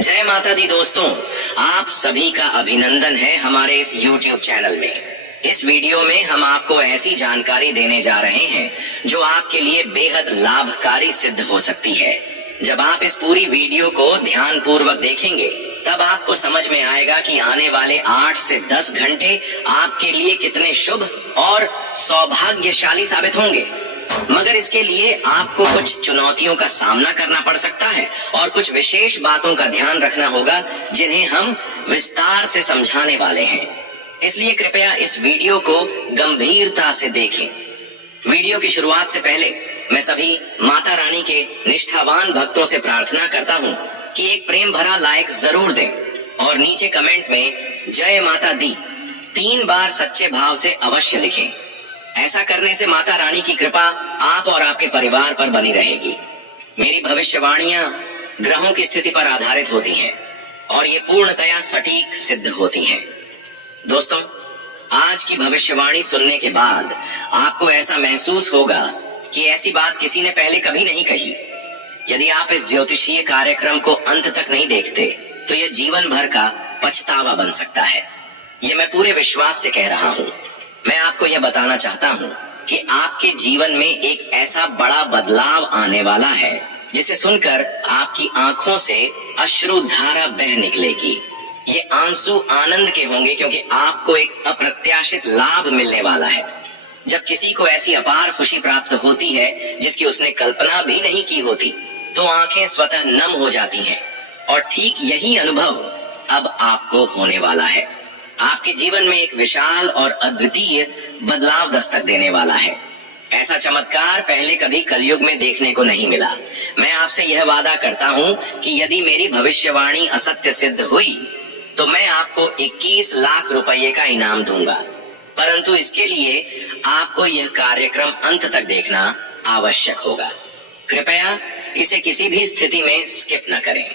जय माता दी दोस्तों, आप सभी का अभिनंदन है हमारे इस YouTube चैनल में। इस वीडियो में हम आपको ऐसी जानकारी देने जा रहे हैं जो आपके लिए बेहद लाभकारी सिद्ध हो सकती है। जब आप इस पूरी वीडियो को ध्यान पूर्वक देखेंगे तब आपको समझ में आएगा कि आने वाले 8 से 10 घंटे आपके लिए कितने शुभ और सौभाग्यशाली साबित होंगे। मगर इसके लिए आपको कुछ चुनौतियों का सामना करना पड़ सकता है और कुछ विशेष बातों का ध्यान रखना होगा जिन्हें हम विस्तार से समझाने वाले हैं। इसलिए कृपया इस वीडियो को गंभीरता से देखें। वीडियो की शुरुआत से पहले मैं सभी माता रानी के निष्ठावान भक्तों से प्रार्थना करता हूँ कि एक प्रेम भरा लाइक जरूर दें और नीचे कमेंट में जय माता दी 3 बार सच्चे भाव से अवश्य लिखें। ऐसा करने से माता रानी की कृपा आप और आपके परिवार पर बनी रहेगी। मेरी भविष्यवाणियां ग्रहों की स्थिति पर आधारित होती हैं और ये पूर्णतया सटीक सिद्ध होती हैं। दोस्तों, आज की भविष्यवाणी सुनने के बाद आपको ऐसा महसूस होगा कि ऐसी बात किसी ने पहले कभी नहीं कही। यदि आप इस ज्योतिषीय कार्यक्रम को अंत तक नहीं देखते तो यह जीवन भर का पछतावा बन सकता है। ये मैं पूरे विश्वास से कह रहा हूँ। मैं आपको यह बताना चाहता हूँ कि आपके जीवन में एक ऐसा बड़ा बदलाव आने वाला है जिसे सुनकर आपकी आंखों से अश्रु धारा बह निकलेगी। ये आंसू आनंद के होंगे क्योंकि आपको एक अप्रत्याशित लाभ मिलने वाला है। जब किसी को ऐसी अपार खुशी प्राप्त होती है जिसकी उसने कल्पना भी नहीं की होती तो आंखें स्वतः नम हो जाती हैं और ठीक यही अनुभव अब आपको होने वाला है। आपके जीवन में एक विशाल और अद्वितीय बदलाव दस्तक देने वाला है। ऐसा चमत्कार पहले कभी कलयुग में देखने को नहीं मिला। मैं आपसे यह वादा करता हूँ कि यदि मेरी भविष्यवाणी असत्य सिद्ध हुई तो मैं आपको 21 लाख रुपए का इनाम दूंगा, परंतु इसके लिए आपको यह कार्यक्रम अंत तक देखना आवश्यक होगा। कृपया इसे किसी भी स्थिति में स्किप न करें।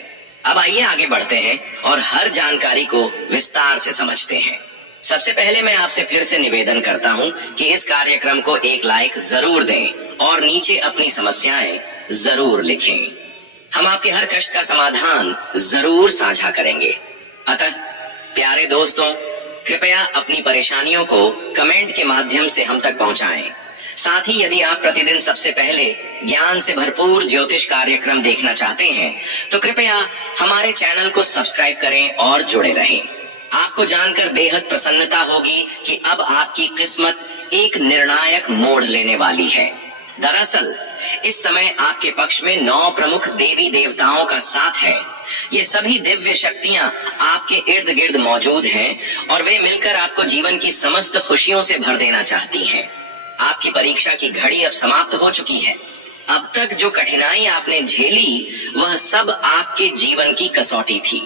अब आइए आगे बढ़ते हैं और हर जानकारी को विस्तार से समझते हैं। सबसे पहले मैं आपसे फिर से निवेदन करता हूं कि इस कार्यक्रम को एक लाइक जरूर दें और नीचे अपनी समस्याएं जरूर लिखें। हम आपके हर कष्ट का समाधान जरूर साझा करेंगे। अतः प्यारे दोस्तों, कृपया अपनी परेशानियों को कमेंट के माध्यम से हम तक पहुंचाएं। साथ ही यदि आप प्रतिदिन सबसे पहले ज्ञान से भरपूर ज्योतिष कार्यक्रम देखना चाहते हैं तो कृपया हमारे चैनल को सब्सक्राइब करें और जुड़े रहें। आपको जानकर बेहद प्रसन्नता होगी कि अब आपकी किस्मत एक निर्णायक मोड़ लेने वाली है। दरअसल इस समय आपके पक्ष में 9 प्रमुख देवी देवताओं का साथ है। ये सभी दिव्य शक्तियां आपके इर्द गिर्द मौजूद हैं और वे मिलकर आपको जीवन की समस्त खुशियों से भर देना चाहती हैं। आपकी परीक्षा की घड़ी अब समाप्त हो चुकी है। अब तक जो कठिनाई आपने झेली वह सब आपके जीवन की कसौटी थी।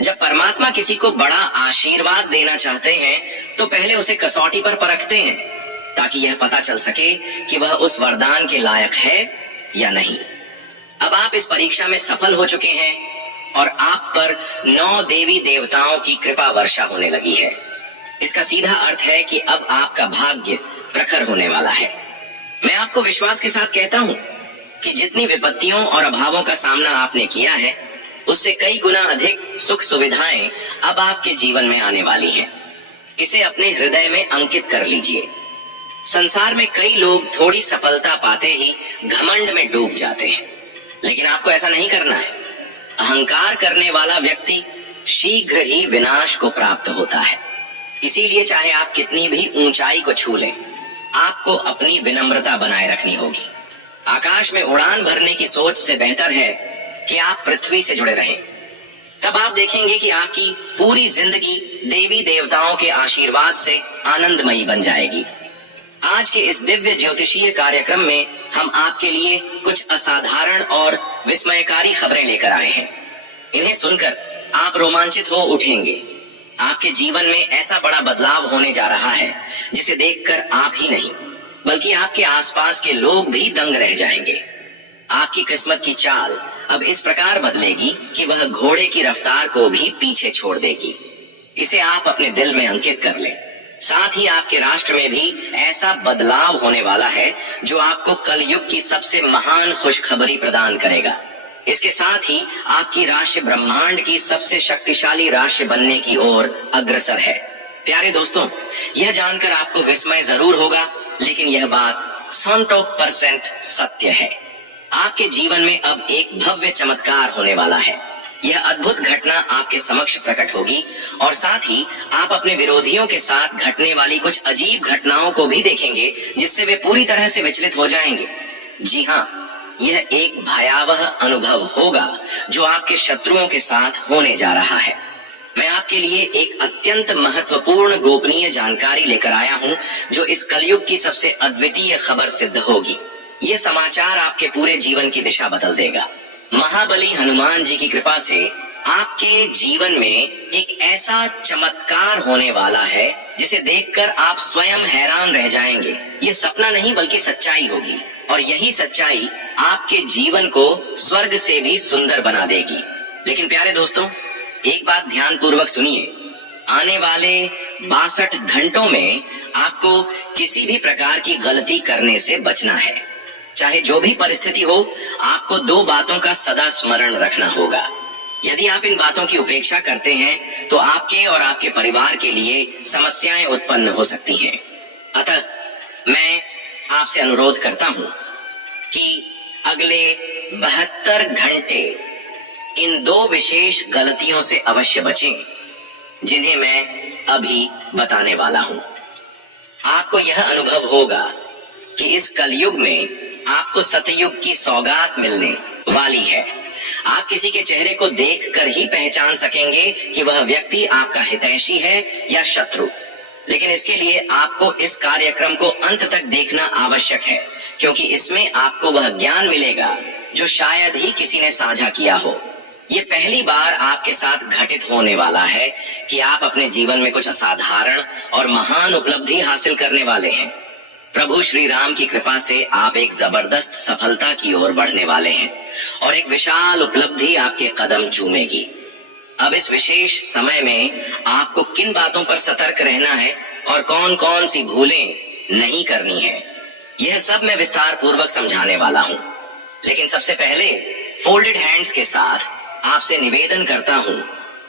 जब परमात्मा किसी को बड़ा आशीर्वाद देना चाहते हैं तो पहले उसे कसौटी पर परखते हैं ताकि यह पता चल सके कि वह उस वरदान के लायक है या नहीं। अब आप इस परीक्षा में सफल हो चुके हैं और आप पर 9 देवी देवताओं की कृपा वर्षा होने लगी है। इसका सीधा अर्थ है कि अब आपका भाग्य प्रखर होने वाला है। मैं आपको विश्वास के साथ कहता हूँ कि जितनी विपत्तियों और अभावों का सामना आपने किया है उससे कई गुना अधिक सुख सुविधाएं अब आपके जीवन में आने वाली हैं। इसे अपने हृदय में अंकित कर लीजिए। संसार में कई लोग थोड़ी सफलता पाते ही घमंड में डूब जाते हैं, लेकिन आपको ऐसा नहीं करना है। अहंकार करने वाला व्यक्ति शीघ्र ही विनाश को प्राप्त होता है। इसीलिए चाहे आप कितनी भी ऊंचाई को छू लें, आपको अपनी विनम्रता बनाए रखनी होगी। आकाश में उड़ान भरने की सोच से बेहतर है कि आप पृथ्वी से जुड़े रहें। तब आप देखेंगे कि आपकी पूरी जिंदगी देवी देवताओं के आशीर्वाद से आनंदमयी बन जाएगी। आज के इस दिव्य ज्योतिषीय कार्यक्रम में हम आपके लिए कुछ असाधारण और विस्मयकारी खबरें लेकर आए हैं। इन्हें सुनकर आप रोमांचित हो उठेंगे। आपके जीवन में ऐसा बड़ा बदलाव होने जा रहा है जिसे देखकर आप ही नहीं बल्कि आपके आसपास के लोग भी दंग रह जाएंगे। आपकी किस्मत की चाल अब इस प्रकार बदलेगी कि वह घोड़े की रफ्तार को भी पीछे छोड़ देगी। इसे आप अपने दिल में अंकित कर लें। साथ ही आपके राष्ट्र में भी ऐसा बदलाव होने वाला है जो आपको कलयुग की सबसे महान खुशखबरी प्रदान करेगा। इसके साथ ही आपकी राशि ब्रह्मांड की सबसे शक्तिशाली राशि बनने की ओर अग्रसर है। प्यारे दोस्तों, यह जानकर आपको विस्मय जरूर होगा, लेकिन यह बात 100% सत्य है। आपके जीवन में अब एक भव्य चमत्कार होने वाला है। यह अद्भुत घटना आपके समक्ष प्रकट होगी और साथ ही आप अपने विरोधियों के साथ घटने वाली कुछ अजीब घटनाओं को भी देखेंगे, जिससे वे पूरी तरह से विचलित हो जाएंगे। जी हाँ, यह एक भयावह अनुभव होगा जो आपके शत्रुओं के साथ होने जा रहा है। मैं आपके लिए एक अत्यंत महत्वपूर्ण गोपनीय जानकारी लेकर आया हूं, जो इस कलयुग की सबसे अद्वितीय खबर सिद्ध होगी। यह समाचार आपके पूरे जीवन की दिशा बदल देगा। महाबली हनुमान जी की कृपा से आपके जीवन में एक ऐसा चमत्कार होने वाला है जिसे देखकर आप स्वयं हैरान रह जाएंगे। ये सपना नहीं बल्कि सच्चाई होगी, और यही सच्चाई आपके जीवन को स्वर्ग से भी सुंदर बना देगी। लेकिन प्यारे दोस्तों, एक बात ध्यान पूर्वक सुनिए। आने वाले 62 घंटों में आपको किसी भी प्रकार की गलती करने से बचना है। चाहे जो भी परिस्थिति हो, आपको 2 बातों का सदा स्मरण रखना होगा। यदि आप इन बातों की उपेक्षा करते हैं तो आपके और आपके परिवार के लिए समस्याएं उत्पन्न हो सकती हैं। अतः मैं आपसे अनुरोध करता हूं कि अगले 72 घंटे इन 2 विशेष गलतियों से अवश्य बचें, जिन्हें मैं अभी बताने वाला हूं। आपको यह अनुभव होगा कि इस कलयुग में आपको सतयुग की सौगात मिलने वाली है। आप किसी के चेहरे को देखकर ही पहचान सकेंगे कि वह व्यक्ति आपका हितैषी है या शत्रु। लेकिन इसके लिए आपको इस कार्यक्रम को अंत तक देखना आवश्यक है, क्योंकि इसमें आपको वह ज्ञान मिलेगा जो शायद ही किसी ने साझा किया हो। ये पहली बार आपके साथ घटित होने वाला है कि आप अपने जीवन में कुछ असाधारण और महान उपलब्धि हासिल करने वाले हैं। प्रभु श्री राम की कृपा से आप एक जबरदस्त सफलता की ओर बढ़ने वाले हैं और एक विशाल उपलब्धि आपके कदम चूमेगी। अब इस विशेष समय में आपको किन बातों पर सतर्क रहना है और कौन कौन सी भूलें नहीं करनी है, यह सब मैं विस्तार पूर्वक समझाने वाला हूं। लेकिन सबसे पहले फोल्डेड हैंड्स के साथ आपसे निवेदन करता हूं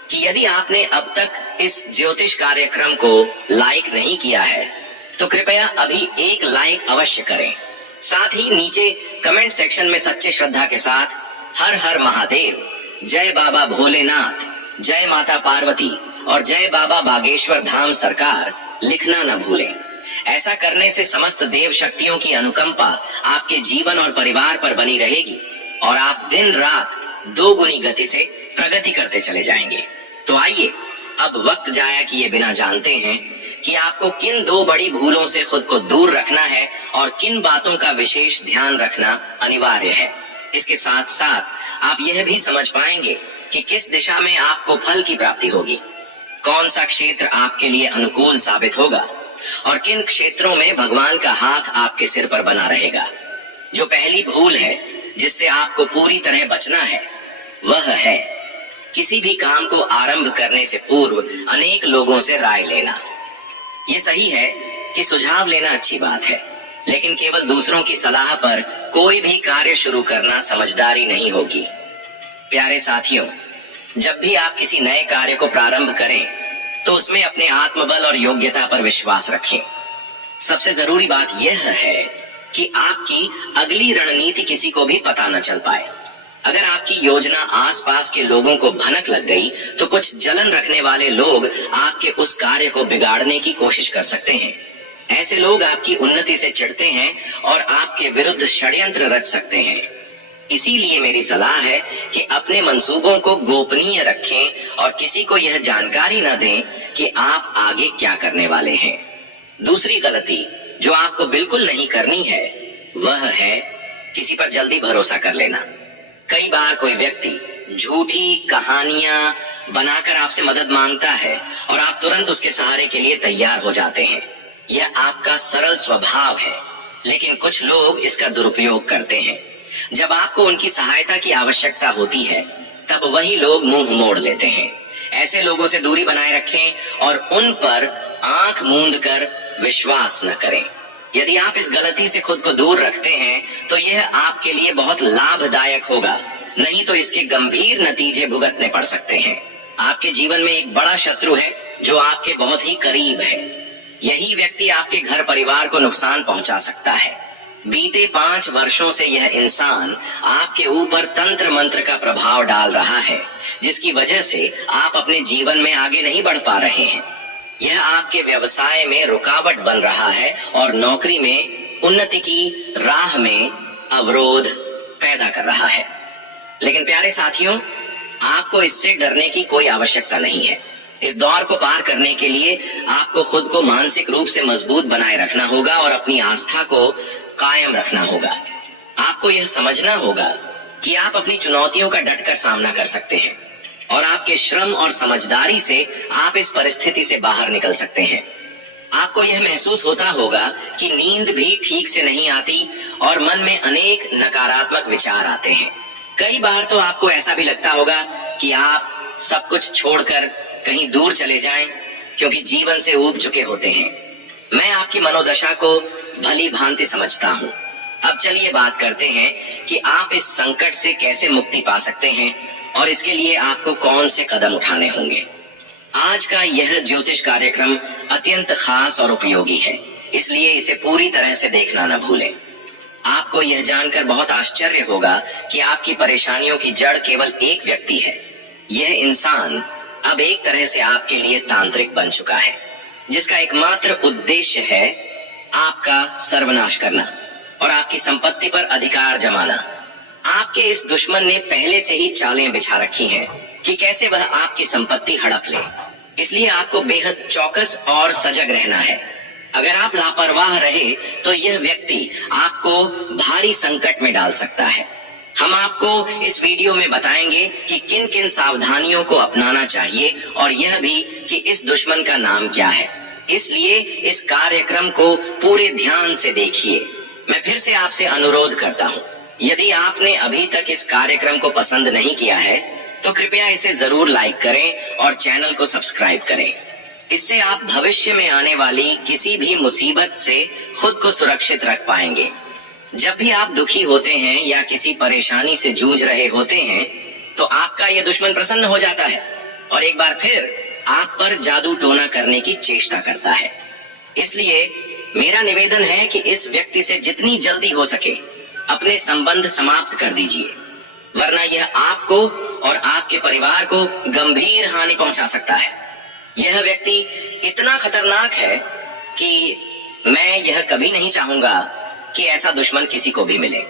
कि यदि आपने अब तक इस ज्योतिष कार्यक्रम को लाइक नहीं किया है तो कृपया अभी एक लाइक अवश्य करें। साथ ही नीचे कमेंट सेक्शन में सच्चे श्रद्धा के साथ हर हर महादेव, जय बाबा भोलेनाथ, जय माता पार्वती और जय बाबा बागेश्वर धाम सरकार लिखना न भूलें। ऐसा करने से समस्त देव शक्तियों की अनुकंपा आपके जीवन और परिवार पर बनी रहेगी और आप दिन रात 2 गुनी गति से प्रगति करते चले जाएंगे। तो आइए अब वक्त जाया किए बिना जानते हैं कि आपको किन 2 बड़ी भूलों से खुद को दूर रखना है और किन बातों का विशेष ध्यान रखना अनिवार्य है। इसके साथ साथ आप यह भी समझ पाएंगे कि किस दिशा में आपको फल की प्राप्ति होगी, कौन सा क्षेत्र आपके लिए अनुकूल साबित होगा और किन क्षेत्रों में भगवान का हाथ आपके सिर पर बना रहेगा। जो पहली भूल है जिससे आपको पूरी तरह बचना है, वह है किसी भी काम को आरंभ करने से पूर्व अनेक लोगों से राय लेना। ये सही है कि सुझाव लेना अच्छी बात है, लेकिन केवल दूसरों की सलाह पर कोई भी कार्य शुरू करना समझदारी नहीं होगी। प्यारे साथियों, जब भी आप किसी नए कार्य को प्रारंभ करें तो उसमें अपने आत्मबल और योग्यता पर विश्वास रखें। सबसे जरूरी बात यह है कि आपकी अगली रणनीति किसी को भी पता न चल पाए। अगर आपकी योजना आसपास के लोगों को भनक लग गई तो कुछ जलन रखने वाले लोग आपके उस कार्य को बिगाड़ने की कोशिश कर सकते हैं। ऐसे लोग आपकी उन्नति से चिढ़ते हैं और आपके विरुद्ध षड्यंत्र रच सकते हैं। इसीलिए मेरी सलाह है कि अपने मंसूबों को गोपनीय रखें और किसी को यह जानकारी न दें कि आप आगे क्या करने वाले हैं। दूसरी गलती जो आपको बिल्कुल नहीं करनी है, वह है किसी पर जल्दी भरोसा कर लेना। कई बार कोई व्यक्ति झूठी कहानियां बनाकर आपसे मदद मांगता है और आप तुरंत उसके सहारे के लिए तैयार हो जाते हैं। यह आपका सरल स्वभाव है, लेकिन कुछ लोग इसका दुरुपयोग करते हैं। जब आपको उनकी सहायता की आवश्यकता होती है, तब वही लोग मुंह मोड़ लेते हैं। ऐसे लोगों से दूरी बनाए रखें और उन पर आंख मूंद कर विश्वास न करें। यदि आप इस गलती से खुद को दूर रखते हैं तो यह आपके लिए बहुत लाभदायक होगा नहीं तो इसके गंभीर नतीजे भुगतने पड़ सकते हैं। आपके जीवन में एक बड़ा शत्रु है जो आपके बहुत ही करीब है। यही व्यक्ति आपके घर परिवार को नुकसान पहुंचा सकता है। बीते 5 वर्षों से यह इंसान आपके ऊपर तंत्र मंत्र का प्रभाव डाल रहा है, जिसकी वजह से आप अपने जीवन में आगे नहीं बढ़ पा रहे हैं। यह आपके व्यवसाय में रुकावट बन रहा है और नौकरी में उन्नति की राह में अवरोध पैदा कर रहा है। लेकिन प्यारे साथियों, आपको इससे डरने की कोई आवश्यकता नहीं है। इस दौर को पार करने के लिए आपको खुद को मानसिक रूप से मजबूत बनाए रखना होगा और अपनी आस्था को कायम रखना होगा। आपको यह समझना होगा कि आप अपनी चुनौतियों का डटकर सामना कर सकते हैं और आपके श्रम और समझदारी से आप इस परिस्थिति से बाहर निकल सकते हैं। आपको यह महसूस होता होगा कि नींद भी ठीक से नहीं आती और मन में अनेक नकारात्मक विचार आते हैं। कई बार तो आपको ऐसा भी लगता होगा कि आप सब कुछ छोड़कर कहीं दूर चले जाएं, क्योंकि जीवन से ऊब चुके होते हैं। मैं आपकी मनोदशा को भली भांति समझता हूँ। अब चलिए बात करते हैं कि आप इस संकट से कैसे मुक्ति पा सकते हैं और इसके लिए आपको कौन से कदम उठाने होंगे। आज का यह ज्योतिष कार्यक्रम अत्यंत खास और उपयोगी है, इसलिए इसे पूरी तरह से देखना न भूलें। आपको यह जानकर बहुत आश्चर्य होगा कि आपकी परेशानियों की जड़ केवल एक व्यक्ति है। यह इंसान अब एक तरह से आपके लिए तांत्रिक बन चुका है, जिसका एकमात्र उद्देश्य है आपका सर्वनाश करना और आपकी संपत्ति पर अधिकार जमाना। आपके इस दुश्मन ने पहले से ही चालें बिछा रखी हैं कि कैसे वह आपकी संपत्ति हड़प ले। इसलिए आपको बेहद चौकस और सजग रहना है। अगर आप लापरवाह रहे तो यह व्यक्ति आपको भारी संकट में डाल सकता है। हम आपको इस वीडियो में बताएंगे कि किन किन सावधानियों को अपनाना चाहिए और यह भी कि इस दुश्मन का नाम क्या है। इसलिए इस कार्यक्रम को पूरे ध्यान से देखिए। मैं फिर से आपसे अनुरोध करता हूँ, यदि आपने अभी तक इस कार्यक्रम को पसंद नहीं किया है तो कृपया इसे जरूर लाइक करें और चैनल को सब्सक्राइब करें। इससे आप भविष्य में आने वाली किसी भी मुसीबत से खुद को सुरक्षित रख पाएंगे। जब भी आप दुखी होते हैं या किसी परेशानी से जूझ रहे होते हैं तो आपका यह दुश्मन प्रसन्न हो जाता है और एक बार फिर आप पर जादू टोना करने की चेष्टा करता है। इसलिए मेरा निवेदन है कि इस व्यक्ति से जितनी जल्दी हो सके अपने संबंध समाप्त कर दीजिए, वरना यह आपको और आपके परिवार को गंभीर हानि पहुंचा सकता है। यह व्यक्ति इतना खतरनाक है कि मैं यह कभी नहीं चाहूंगा कि ऐसा दुश्मन किसी को भी मिले।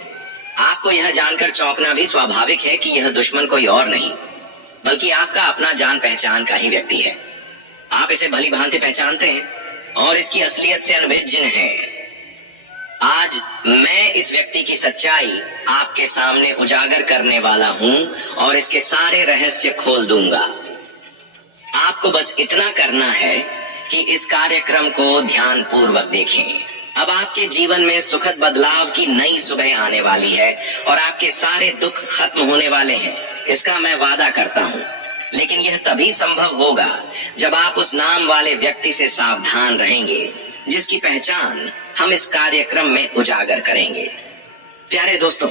आपको यह जानकर चौंकना भी स्वाभाविक है कि यह दुश्मन कोई और नहीं बल्कि आपका अपना जान पहचान का ही व्यक्ति है। आप इसे भली भांति पहचानते हैं और इसकी असलियत से अनभिज्ञ हैं। आज मैं इस व्यक्ति की सच्चाई आपके सामने उजागर करने वाला हूं और इसके सारे रहस्य खोल दूंगा। आपको बस इतना करना है कि इस कार्यक्रम को ध्यान पूर्वक देखें। अब आपके जीवन में सुखद बदलाव की नई सुबह आने वाली है और आपके सारे दुख खत्म होने वाले हैं, इसका मैं वादा करता हूँ। लेकिन यह तभी संभव होगा जब आप उस नाम वाले व्यक्ति से सावधान रहेंगे जिसकी पहचान हम इस कार्यक्रम में उजागर करेंगे। प्यारे दोस्तों,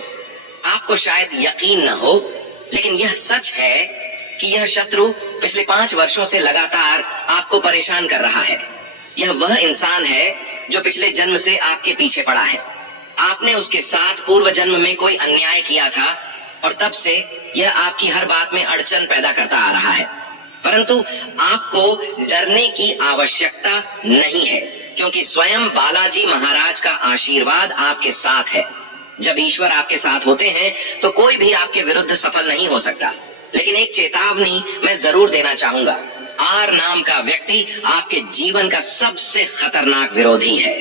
आपको शायद यकीन न हो, लेकिन यह सच है कि यह शत्रु पिछले 5 वर्षों से लगातार आपको परेशान कर रहा है। यह वह इंसान है जो पिछले जन्म से आपके पीछे पड़ा है। आपने उसके साथ पूर्व जन्म में कोई अन्याय किया था और तब से यह आपकी हर बात में अड़चन पैदा करता आ रहा है। परंतु आपको डरने की आवश्यकता नहीं है, क्योंकि स्वयं बालाजी महाराज का आशीर्वाद आपके साथ है। जब ईश्वर आपके साथ होते हैं तो कोई भी आपके विरुद्ध सफल नहीं हो सकता। लेकिन एक चेतावनी मैं जरूर देना चाहूंगा। आर नाम का व्यक्ति आपके जीवन का सबसे खतरनाक विरोधी है।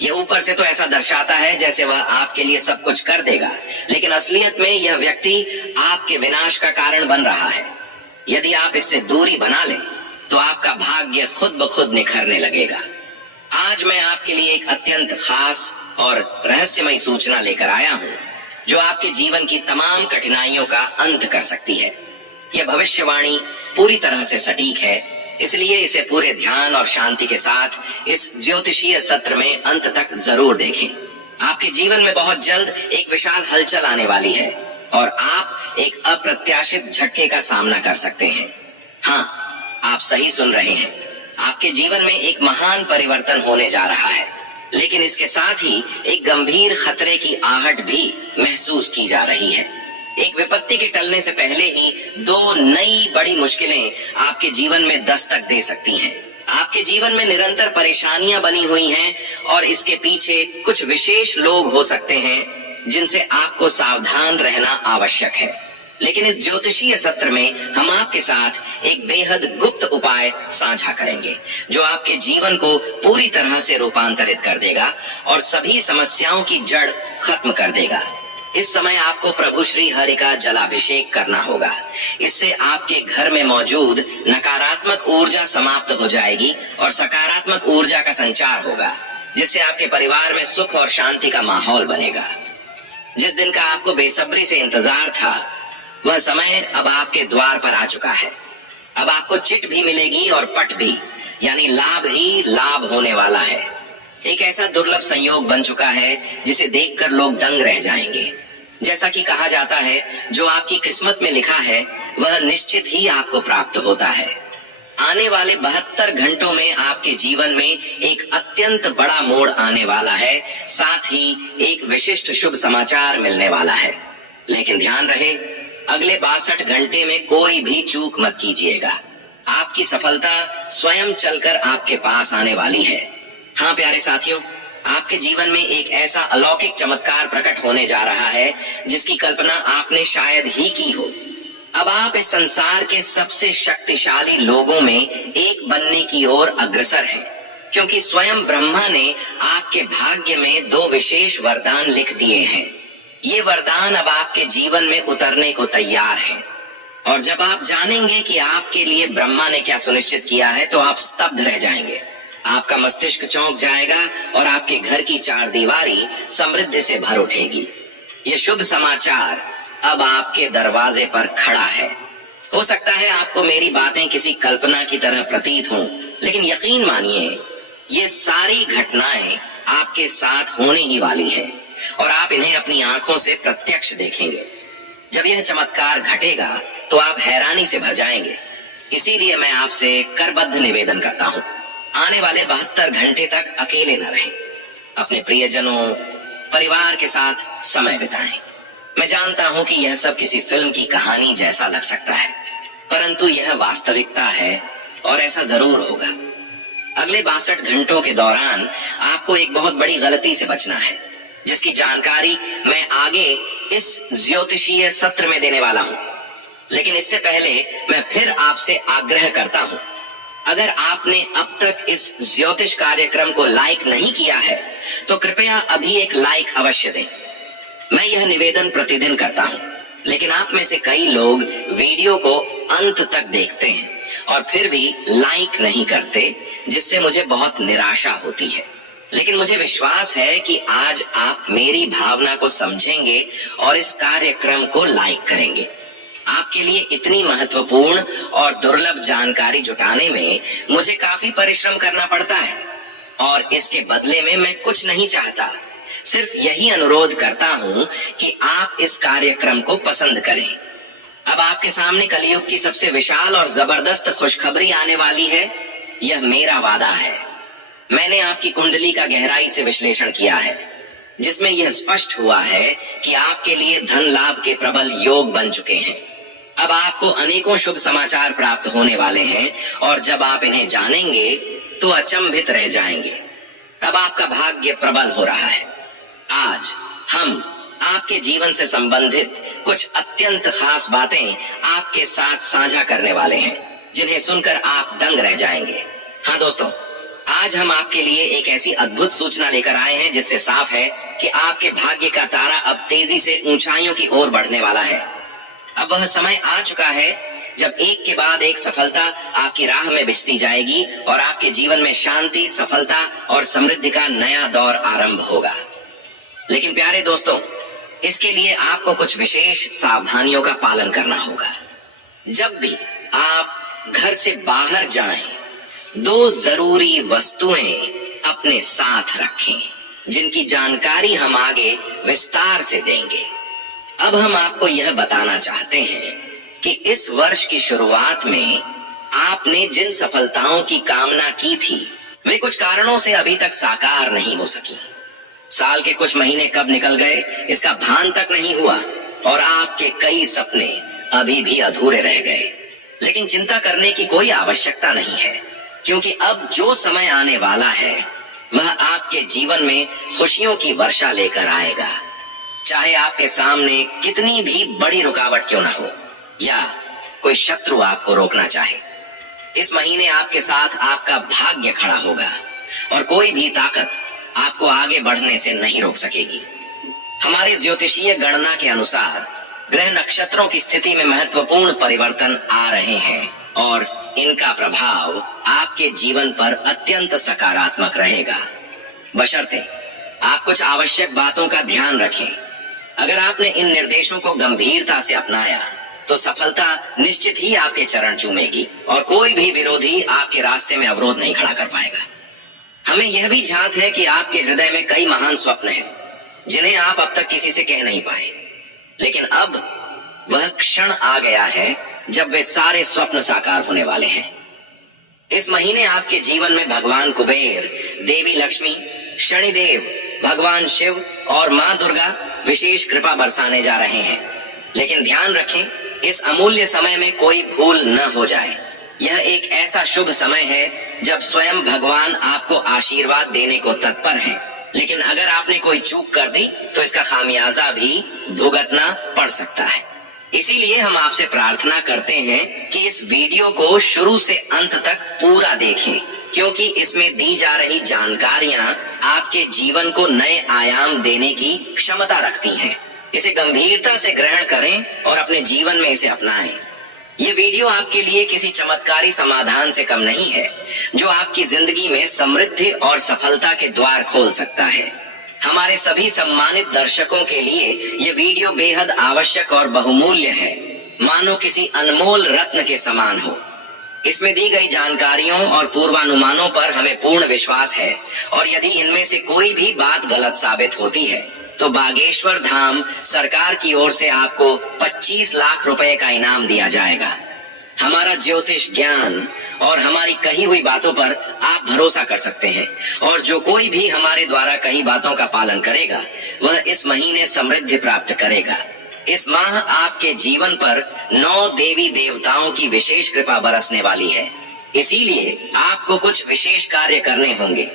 यह ऊपर से तो ऐसा दर्शाता है जैसे वह आपके लिए सब कुछ कर देगा, लेकिन असलियत में यह व्यक्ति आपके विनाश का कारण बन रहा है। यदि आप इससे दूरी बना लें तो आपका भाग्य खुद ब खुद निखरने लगेगा। आज मैं आपके लिए एक अत्यंत खास और रहस्यमयी सूचना लेकर आया हूँ जो आपके जीवन की तमाम कठिनाइयों का अंत कर सकती है। यह भविष्यवाणी पूरी तरह से सटीक है, इसलिए इसे पूरे ध्यान और शांति के साथ इस ज्योतिषीय सत्र में अंत तक जरूर देखें। आपके जीवन में बहुत जल्द एक विशाल हलचल आने वाली है और आप एक अप्रत्याशित झटके का सामना कर सकते हैं। हाँ, आप सही सुन रहे हैं। आपके जीवन में एक महान परिवर्तन होने जा रहा है, लेकिन इसके साथ ही एक गंभीर खतरे की आहट भी महसूस की जा रही है। एक विपत्ति के टलने से पहले ही 2 नई बड़ी मुश्किलें आपके जीवन में दस्तक दे सकती हैं। आपके जीवन में निरंतर परेशानियां बनी हुई हैं और इसके पीछे कुछ विशेष लोग हो सकते हैं जिनसे आपको सावधान रहना आवश्यक है। लेकिन इस ज्योतिषीय सत्र में हम आपके साथ एक बेहद गुप्त उपाय साझा करेंगे जो आपके जीवन को पूरी तरह से रूपांतरित कर देगा और सभी समस्याओं की जड़ खत्म कर देगा। इस समय आपको प्रभु श्री हरि का जलाभिषेक करना होगा। इससे आपके घर में मौजूद नकारात्मक ऊर्जा समाप्त हो जाएगी और सकारात्मक ऊर्जा का संचार होगा, जिससे आपके परिवार में सुख और शांति का माहौल बनेगा। जिस दिन का आपको बेसब्री से इंतजार था, वह समय अब आपके द्वार पर आ चुका है। अब आपको चिट भी मिलेगी और पट भी, यानी लाभ ही लाभ होने वाला है। एक ऐसा दुर्लभ संयोग बन चुका है जिसे देखकर लोग दंग रह जाएंगे। जैसा कि कहा जाता है, जो आपकी किस्मत में लिखा है वह निश्चित ही आपको प्राप्त होता है। आने वाले 72 घंटों में आपके जीवन में एक अत्यंत बड़ा मोड़ आने वाला है, साथ ही एक विशिष्ट शुभ समाचार मिलने वाला है। लेकिन ध्यान रहे, अगले 62 घंटे में कोई भी चूक मत कीजिएगा। आपकी सफलता स्वयं चलकर आपके पास आने वाली है। हाँ प्यारे साथियों, आपके जीवन में एक ऐसा अलौकिक चमत्कार प्रकट होने जा रहा है जिसकी कल्पना आपने शायद ही की हो। अब आप इस संसार के सबसे शक्तिशाली लोगों में एक बनने की ओर अग्रसर हैं, क्योंकि स्वयं ब्रह्मा ने आपके भाग्य में 2 विशेष वरदान लिख दिए हैं। ये वरदान अब आपके जीवन में उतरने को तैयार हैं। और जब आप जानेंगे कि आपके लिए ब्रह्मा ने क्या सुनिश्चित किया है, तो आप स्तब्ध रह जाएंगे। आपका मस्तिष्क चौंक जाएगा और आपके घर की 4 दीवारी समृद्धि से भर उठेगी। ये शुभ समाचार अब आपके दरवाजे पर खड़ा है। हो सकता है आपको मेरी बातें किसी कल्पना की तरह प्रतीत हों, लेकिन यकीन मानिए, ये सारी घटनाएं आपके साथ होने ही वाली हैं और आप इन्हें अपनी आंखों से प्रत्यक्ष देखेंगे। जब यह चमत्कार घटेगा तो आप हैरानी से भर जाएंगे। इसीलिए मैं आपसे करबद्ध निवेदन करता हूँ, आने वाले 72 घंटे तक अकेले न रहें। अपने प्रियजनों, परिवार के साथ समय बिताएं। मैं जानता हूं कि यह सब किसी फिल्म की कहानी जैसा लग सकता है, परंतु यह वास्तविकता है और ऐसा जरूर होगा। अगले 62 घंटों के दौरान आपको एक बहुत बड़ी गलती से बचना है, जिसकी जानकारी मैं आगे इस ज्योतिषीय सत्र में देने वाला हूं। लेकिन इससे पहले मैं फिर आपसे आग्रह करता हूं, अगर आपने अब तक इस ज्योतिष कार्यक्रम को लाइक नहीं किया है, तो कृपया अभी एक लाइक अवश्य दें। मैं यह निवेदन प्रतिदिन करता हूं, लेकिन आप में से कई लोग वीडियो को अंत तक देखते हैं और फिर भी लाइक नहीं करते, जिससे मुझे बहुत निराशा होती है। लेकिन मुझे विश्वास है कि आज आप मेरी भावना को समझेंगे और इस कार्यक्रम को लाइक करेंगे। आपके लिए इतनी महत्वपूर्ण और दुर्लभ जानकारी जुटाने में मुझे काफी परिश्रम करना पड़ता है और इसके बदले में मैं कुछ नहीं चाहता, सिर्फ यही अनुरोध करता हूं कि आप इस कार्यक्रम को पसंद करें। अब आपके सामने कलयुग की सबसे विशाल और जबरदस्त खुशखबरी आने वाली है। यह मेरा वादा है। मैंने आपकी कुंडली का गहराई से विश्लेषण किया है, जिसमें यह स्पष्ट हुआ है कि आपके लिए धन लाभ के प्रबल योग बन चुके हैं। अब आपको अनेकों शुभ समाचार प्राप्त होने वाले हैं और जब आप इन्हें जानेंगे तो अचंभित रह जाएंगे। अब आपका भाग्य प्रबल हो रहा है। आज हम आपके जीवन से संबंधित कुछ अत्यंत खास बातें आपके साथ साझा करने वाले हैं, जिन्हें सुनकर आप दंग रह जाएंगे। हाँ दोस्तों, आज हम आपके लिए एक ऐसी अद्भुत सूचना लेकर आए हैं जिससे साफ है कि आपके भाग्य का तारा अब तेजी से ऊंचाइयों की ओर बढ़ने वाला है। अब वह समय आ चुका है जब एक के बाद एक सफलता आपकी राह में बिछती जाएगी और आपके जीवन में शांति, सफलता और समृद्धि का नया दौर आरंभ होगा। लेकिन प्यारे दोस्तों, इसके लिए आपको कुछ विशेष सावधानियों का पालन करना होगा। जब भी आप घर से बाहर जाएं, 2 जरूरी वस्तुएं अपने साथ रखें, जिनकी जानकारी हम आगे विस्तार से देंगे। अब हम आपको यह बताना चाहते हैं कि इस वर्ष की शुरुआत में आपने जिन सफलताओं की कामना की थी वे कुछ कारणों से अभी तक साकार नहीं हो सकी। साल के कुछ महीने कब निकल गए इसका भान तक नहीं हुआ और आपके कई सपने अभी भी अधूरे रह गए। लेकिन चिंता करने की कोई आवश्यकता नहीं है, क्योंकि अब जो समय आने वाला है वह आपके जीवन में खुशियों की वर्षा लेकर आएगा। चाहे आपके सामने कितनी भी बड़ी रुकावट क्यों न हो या कोई शत्रु आपको रोकना चाहे, इस महीने आपके साथ आपका भाग्य खड़ा होगा और कोई भी ताकत आपको आगे बढ़ने से नहीं रोक सकेगी। हमारे ज्योतिषीय गणना के अनुसार ग्रह नक्षत्रों की स्थिति में महत्वपूर्ण परिवर्तन आ रहे हैं और इनका प्रभाव आपके जीवन पर अत्यंत सकारात्मक रहेगा, बशर्ते आप कुछ आवश्यक बातों का ध्यान रखें। अगर आपने इन निर्देशों को गंभीरता से अपनाया तो सफलता निश्चित ही आपके चरण चूमेगी और कोई भी विरोधी आपके रास्ते में अवरोध नहीं खड़ा कर पाएगा। हमें यह भी ध्यात है कि आपके हृदय में कई महान स्वप्न हैं जिन्हें आप अब तक किसी से कह नहीं पाए, लेकिन अब वह क्षण आ गया है जब वे सारे स्वप्न साकार होने वाले हैं। इस महीने आपके जीवन में भगवान कुबेर, देवी लक्ष्मी, शनिदेव, भगवान शिव और मां दुर्गा विशेष कृपा बरसाने जा रहे हैं। लेकिन ध्यान रखें, इस अमूल्य समय में कोई भूल न हो जाए। यह एक ऐसा शुभ समय है जब स्वयं भगवान आपको आशीर्वाद देने को तत्पर हैं। लेकिन अगर आपने कोई चूक कर दी तो इसका खामियाजा भी भुगतना पड़ सकता है। इसीलिए हम आपसे प्रार्थना करते हैं कि इस वीडियो को शुरू से अंत तक पूरा देखें, क्योंकि इसमें दी जा रही जानकारियां आपके जीवन को नए आयाम देने की क्षमता रखती हैं। इसे गंभीरता से ग्रहण करें और अपने जीवन में इसे अपनाएं। ये वीडियो आपके लिए किसी चमत्कारी समाधान से कम नहीं है जो आपकी जिंदगी में समृद्धि और सफलता के द्वार खोल सकता है। हमारे सभी सम्मानित दर्शकों के लिए ये वीडियो बेहद आवश्यक और बहुमूल्य है, मानो किसी अनमोल रत्न के समान हो। इसमें दी गई जानकारियों और पूर्वानुमानों पर हमें पूर्ण विश्वास है और यदि इनमें से कोई भी बात गलत साबित होती है तो बागेश्वर धाम सरकार की ओर से आपको 25 लाख रुपए का इनाम दिया जाएगा। हमारा ज्योतिष ज्ञान और हमारी कही हुई बातों पर आप भरोसा कर सकते हैं और जो कोई भी हमारे द्वारा कही बातों का पालन करेगा वह इस महीने समृद्धि प्राप्त करेगा। इस माह आपके जीवन पर 9 देवी देवताओं की विशेष कृपा बरसने वाली है। इसीलिए आपको कुछ विशेष कार्य करने होंगे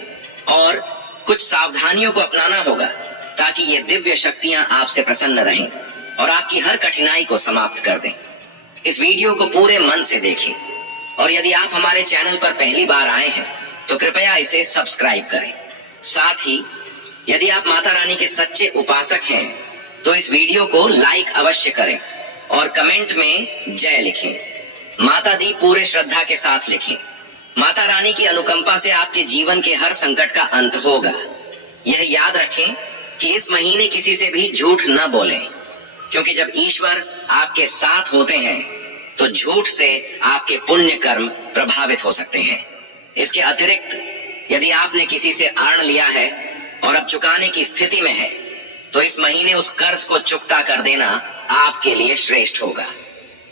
और कुछ सावधानियों को अपनाना होगा ताकि ये दिव्य शक्तियां आपसे प्रसन्न रहें और आपकी हर कठिनाई को समाप्त कर दें। इस वीडियो को पूरे मन से देखें और यदि आप हमारे चैनल पर पहली बार आए हैं तो कृपया इसे सब्सक्राइब करें। साथ ही यदि आप माता रानी के सच्चे उपासक हैं तो इस वीडियो को लाइक अवश्य करें और कमेंट में जय लिखें। माता दी पूरे श्रद्धा के साथ लिखें। माता रानी की अनुकंपा से आपके जीवन के हर संकट का अंत होगा। यह याद रखें कि इस महीने किसी से भी झूठ न बोलें, क्योंकि जब ईश्वर आपके साथ होते हैं तो झूठ से आपके पुण्य कर्म प्रभावित हो सकते हैं। इसके अतिरिक्त यदि आपने किसी से ऋण लिया है और अब चुकाने की स्थिति में है तो इस महीने उस कर्ज को चुकता कर देना आपके लिए श्रेष्ठ होगा।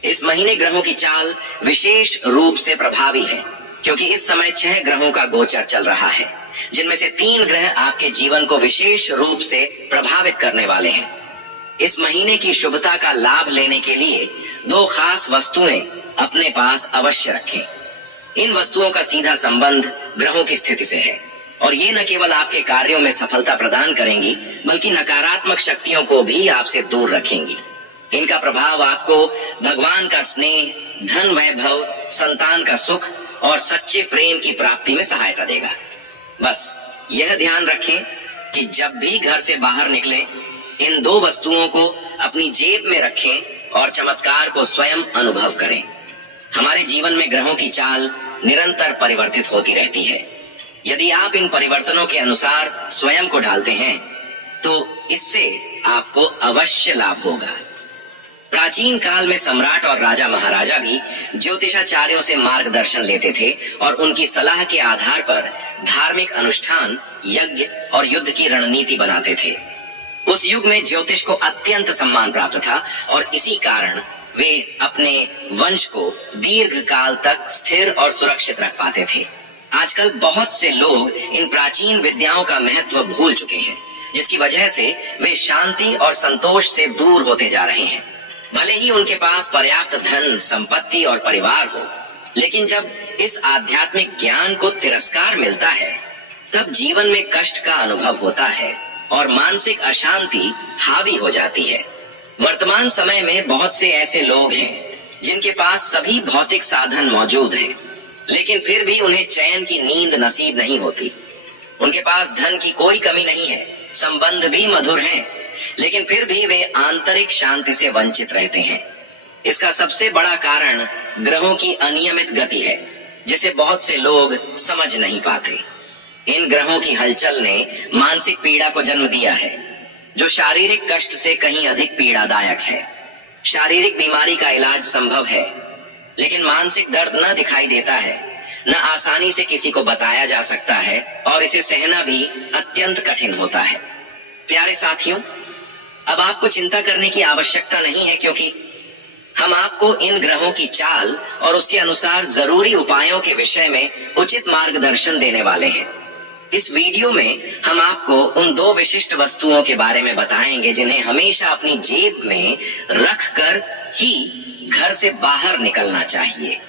इस महीने ग्रहों की चाल विशेष रूप से प्रभावी है, क्योंकि इस समय 6 ग्रहों का गोचर चल रहा है, जिनमें से 3 ग्रह आपके जीवन को विशेष रूप से प्रभावित करने वाले हैं। इस महीने की शुभता का लाभ लेने के लिए 2 खास वस्तुएं अपने पास अवश्य रखें। इन वस्तुओं का सीधा संबंध ग्रहों की स्थिति से है और ये न केवल आपके कार्यों में सफलता प्रदान करेंगी बल्कि नकारात्मक शक्तियों को भी आपसे दूर रखेंगी। इनका प्रभाव आपको भगवान का स्नेह, धन वैभव, संतान का सुख और सच्चे प्रेम की प्राप्ति में सहायता देगा। बस यह ध्यान रखें कि जब भी घर से बाहर निकलें इन 2 वस्तुओं को अपनी जेब में रखें और चमत्कार को स्वयं अनुभव करें। हमारे जीवन में ग्रहों की चाल निरंतर परिवर्तित होती रहती है। यदि आप इन परिवर्तनों के अनुसार स्वयं को ढालते हैं तो इससे आपको अवश्य लाभ होगा। प्राचीन काल में सम्राट और राजा महाराजा भी ज्योतिषाचार्यों से मार्गदर्शन लेते थे और उनकी सलाह के आधार पर धार्मिक अनुष्ठान, यज्ञ और युद्ध की रणनीति बनाते थे। उस युग में ज्योतिष को अत्यंत सम्मान प्राप्त था और इसी कारण वे अपने वंश को दीर्घ काल तक स्थिर और सुरक्षित रख पाते थे। आजकल बहुत से लोग इन प्राचीन विद्याओं का महत्व भूल चुके हैं, जिसकी वजह से वे शांति और संतोष से दूर होते जा रहे हैं। भले ही उनके पास पर्याप्त धन, संपत्ति और परिवार हो, लेकिन जब इस आध्यात्मिक ज्ञान को तिरस्कार मिलता है, तब जीवन में कष्ट का अनुभव होता है और मानसिक अशांति हावी हो जाती है। वर्तमान समय में बहुत से ऐसे लोग हैं जिनके पास सभी भौतिक साधन मौजूद हैं, लेकिन फिर भी उन्हें चैन की नींद नसीब नहीं होती। उनके पास धन की कोई कमी नहीं है, संबंध भी मधुर हैं, लेकिन फिर भी वे आंतरिक शांति से वंचित रहते हैं। इसका सबसे बड़ा कारण ग्रहों की अनियमित गति है, जिसे बहुत से लोग समझ नहीं पाते। इन ग्रहों की हलचल ने मानसिक पीड़ा को जन्म दिया है, जो शारीरिक कष्ट से कहीं अधिक पीड़ादायक है। शारीरिक बीमारी का इलाज संभव है, लेकिन मानसिक दर्द न दिखाई देता है, न आसानी से किसी को बताया जा सकता है और इसे सहना भी अत्यंत कठिन होता है। प्यारे साथियों, अब आपको चिंता करने की आवश्यकता नहीं है, क्योंकि हम आपको इन ग्रहों की चाल और उसके अनुसार जरूरी उपायों के विषय में उचित मार्गदर्शन देने वाले हैं। इस वीडियो में हम आपको उन 2 विशिष्ट वस्तुओं के बारे में बताएंगे जिन्हें हमेशा अपनी जेब में रखकर ही घर से बाहर निकलना चाहिए।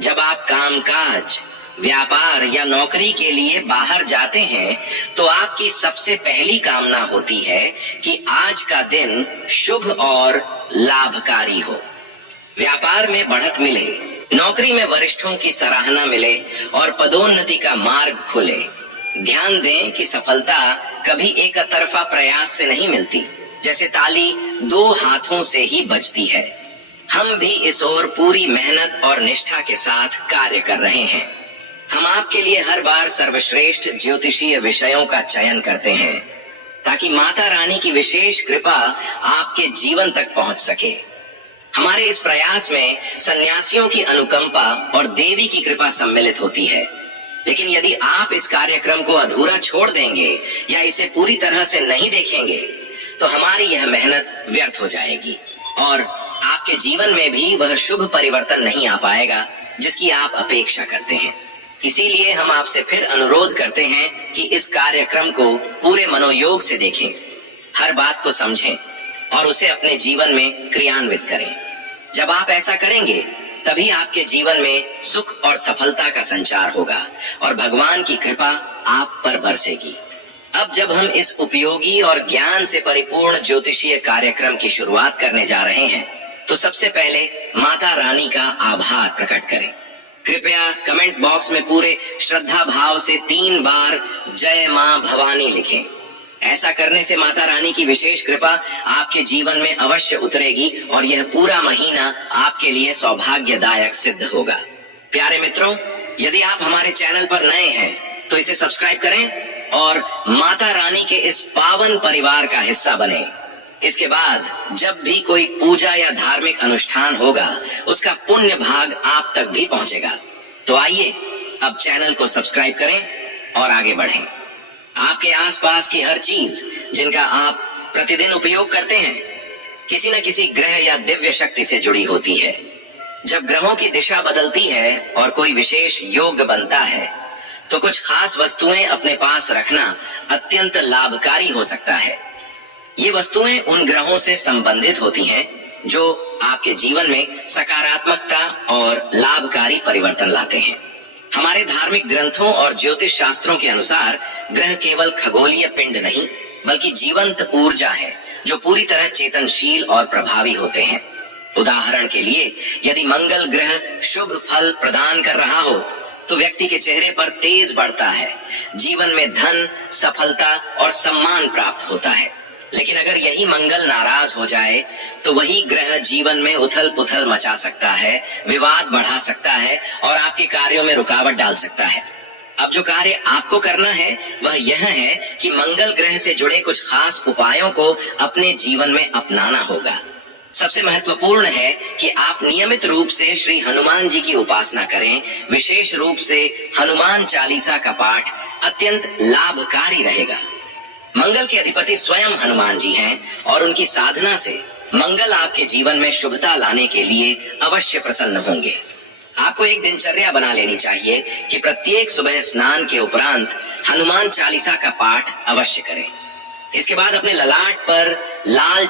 जब आप कामकाज, व्यापार या नौकरी के लिए बाहर जाते हैं, तो आपकी सबसे पहली कामना होती है कि आज का दिन शुभ और लाभकारी हो। व्यापार में बढ़त मिले, नौकरी में वरिष्ठों की सराहना मिले और पदोन्नति का मार्ग खुले। ध्यान दें कि सफलता कभी एक तरफा प्रयास से नहीं मिलती, जैसे ताली 2 हाथों से ही बजती है। हम भी इस ओर पूरी मेहनत और निष्ठा के साथ कार्य कर रहे हैं। हम आपके लिए हर बार सर्वश्रेष्ठ ज्योतिषीय विषयों का चयन करते हैं, ताकि माता रानी की विशेष कृपा आपके जीवन तक पहुंच सके। हमारे इस प्रयास में सन्यासियों की अनुकंपा और देवी की कृपा सम्मिलित होती है। लेकिन यदि आप इस कार्यक्रम को अधूरा छोड़ देंगे या इसे पूरी तरह से नहीं देखेंगे, तो हमारी यह मेहनत व्यर्थ हो जाएगी और आपके जीवन में भी वह शुभ परिवर्तन नहीं आ पाएगा जिसकी आप अपेक्षा करते हैं। इसीलिए हम आपसे फिर अनुरोध करते हैं कि इस कार्यक्रम को पूरे मनोयोग से देखें, हर बात को समझें और उसे अपने जीवन में क्रियान्वित करें। जब आप ऐसा करेंगे, तभी आपके जीवन में सुख और सफलता का संचार होगा और भगवान की कृपा आप पर बरसेगी। अब जब हम इस उपयोगी और ज्ञान से परिपूर्ण ज्योतिषीय कार्यक्रम की शुरुआत करने जा रहे हैं, तो सबसे पहले माता रानी का आभार प्रकट करें। कृपया कमेंट बॉक्स में पूरे श्रद्धा भाव से 3 बार जय मां भवानी लिखें। ऐसा करने से माता रानी की विशेष कृपा आपके जीवन में अवश्य उतरेगी और यह पूरा महीना आपके लिए सौभाग्यदायक सिद्ध होगा। प्यारे मित्रों, यदि आप हमारे चैनल पर नए हैं, तो इसे सब्सक्राइब करें और माता रानी के इस पावन परिवार का हिस्सा बने। इसके बाद जब भी कोई पूजा या धार्मिक अनुष्ठान होगा, उसका पुण्य भाग आप तक भी पहुंचेगा। तो आइए अब चैनल को सब्सक्राइब करें और आगे बढ़ें। आपके आसपास की हर चीज जिनका आप प्रतिदिन उपयोग करते हैं, किसी न किसी ग्रह या दिव्य शक्ति से जुड़ी होती है। जब ग्रहों की दिशा बदलती है और कोई विशेष योग बनता है, तो कुछ खास वस्तुएं अपने पास रखना अत्यंत लाभकारी हो सकता है। ये वस्तुएं उन ग्रहों से संबंधित होती हैं जो आपके जीवन में सकारात्मकता और लाभकारी परिवर्तन लाते हैं। हमारे धार्मिक ग्रंथों और ज्योतिष शास्त्रों के अनुसार ग्रह केवल खगोलीय पिंड नहीं, बल्कि जीवंत ऊर्जा है जो पूरी तरह चेतनशील और प्रभावी होते हैं। उदाहरण के लिए, यदि मंगल ग्रह शुभ फल प्रदान कर रहा हो, तो व्यक्ति के चेहरे पर तेज बढ़ता है, जीवन में धन, सफलता और सम्मान प्राप्त होता है। लेकिन अगर यही मंगल नाराज हो जाए, तो वही ग्रह जीवन में उथल पुथल मचा सकता है, विवाद बढ़ा सकता है और आपके कार्यों में रुकावट डाल सकता है। अब जो कार्य आपको करना है वह यह है कि मंगल ग्रह से जुड़े कुछ खास उपायों को अपने जीवन में अपनाना होगा। सबसे महत्वपूर्ण है कि आप नियमित रूप से श्री हनुमान जी की उपासना करें। विशेष रूप से हनुमान चालीसा का पाठ अत्यंत लाभकारी रहेगा। मंगल के अधिपति स्वयं हनुमान जी हैं और उनकी साधना से मंगल आपके जीवन में शुभता लाने के लिए अवश्य प्रसन्न होंगे। आपको एक दिनचर्या बना लेनी चाहिए कि प्रत्येक सुबह स्नान के उपरांत हनुमान चालीसा का पाठ अवश्य करें। इसके बाद अपने ललाट पर लाल